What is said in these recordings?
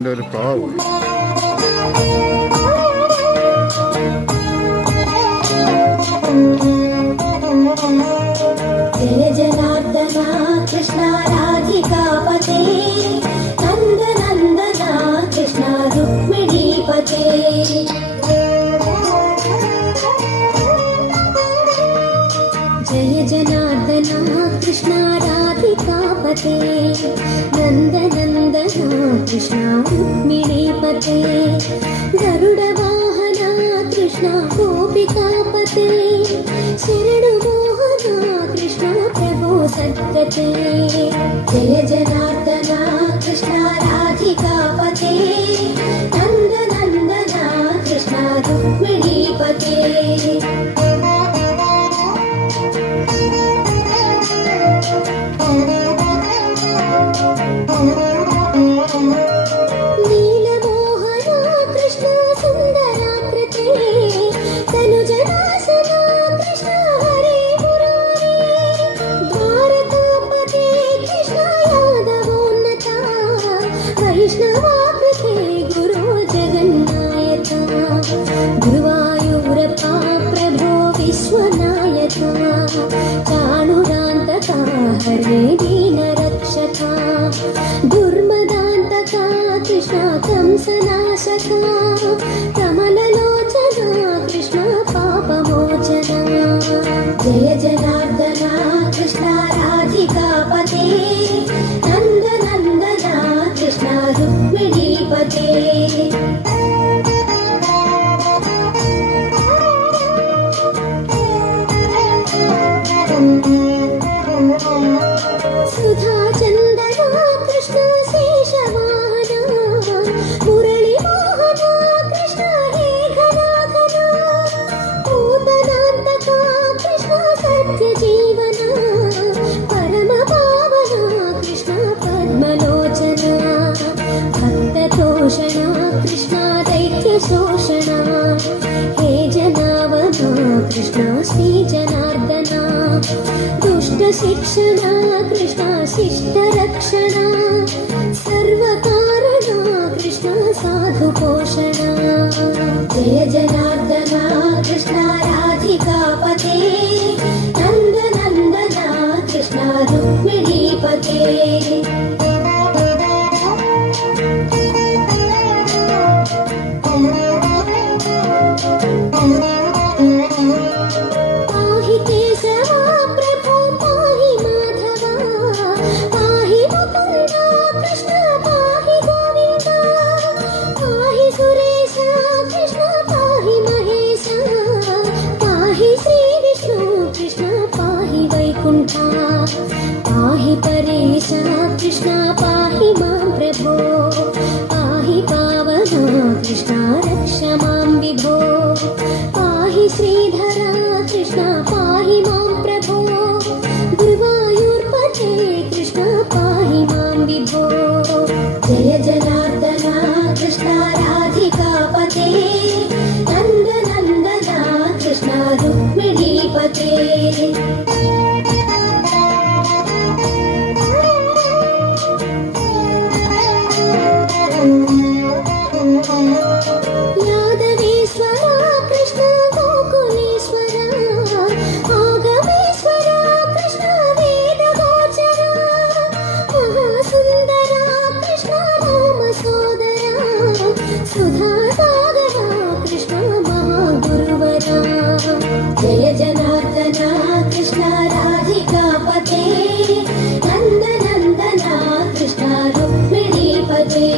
Under the power. जय जनार्दना कृष्णा राधिकापते नंद नंदना कृष्णा रुक्मिणीपते जय जनार्दना कृष्णा राधिकापते नंद नंदना कृष्णा रुक्मिणीपते गरुड वाहना कृष्णा गोपिकापते शरणु कृष्ण प्रभो सद्गते जय जनार्दना कृष्णा राधिकापते नंद नंदना कृष्णा रुक्मिणीपते नीलमोहना कृष्ण सुंदराकृते तनुजनासना कृष्ण हरे वैष्णवाकृते गुरो जगन्नायका गुरुवायूरप्पा प्रभो विश्वनायका चाणुरान्तका हरे दीनरक्षका दुर्मदान्तका कृष्ण कंसनाशका कमललोचना कृष्ण पापमोचना जय जनार्दना कृष्ण राधिकापते नंद नंदना कृष्ण रुक्मिणीपते सुधा चंदना कृष्ण शेषवाहना मुरली मोहना कृष्ण हे घना घना पूतनान्तका कृष्ण सत्य जीवना परम पावना कृष्ण पद्मलोचना भक्ततोषणा कृष्ण दैत्य शोषणा हे जनावना कृष्ण श्री जनार्दना दुष्ट शिक्षणा कृष्ण शिष्ट रक्षणा सर्वकारणा कृष्ण साधु पोषणा जय जनार्दना कृष्ण राधिकापते नंद नंदना कृष्ण रुक्मिणीपते पाहि केशवा प्रभो पाहि माधवा पाहि मुकुन्दा कृष्ण पाहि गोविन्दा पाहि सुरेशा कृष्ण पाहि महेशा पाहि श्रीविष्णु कृष्ण पाहि वैकुण्ठा पाहि परेशा कृष्ण पाहि मां प्रभो पाहि पावना कृष्ण रक्ष मां विभो पाहि श्रीधरा कृष्ण पाहि मां प्रभो गुरुवायूर्पते कृष्ण पाहि मां विभो जय जनार्दना कृष्ण राधिकापते नंद नंदना कृष्ण रुक्मिणीपते यादवेश्वरा कृष्ण गोकुलेश्वरा आगमेश्वरा कृष्ण वेदगोचरा महासुन्दरा कृष्ण रामसोदरा सुधासागरा कृष्ण महागुरुवरा जय जनार्दना कृष्ण राधिकापते नंद नंदना कृष्ण रुक्मिणीपते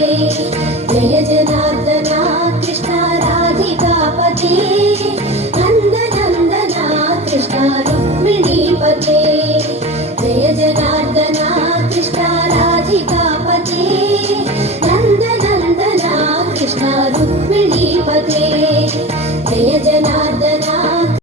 जय जनार्दना कृष्ण राधिकापते नंद नंदना कृष्ण रुक्मिणीपते जय जनार्दना कृष्ण राधिकापते नंद नंदना कृष्ण रुक्मिणीपते जय जनार्दना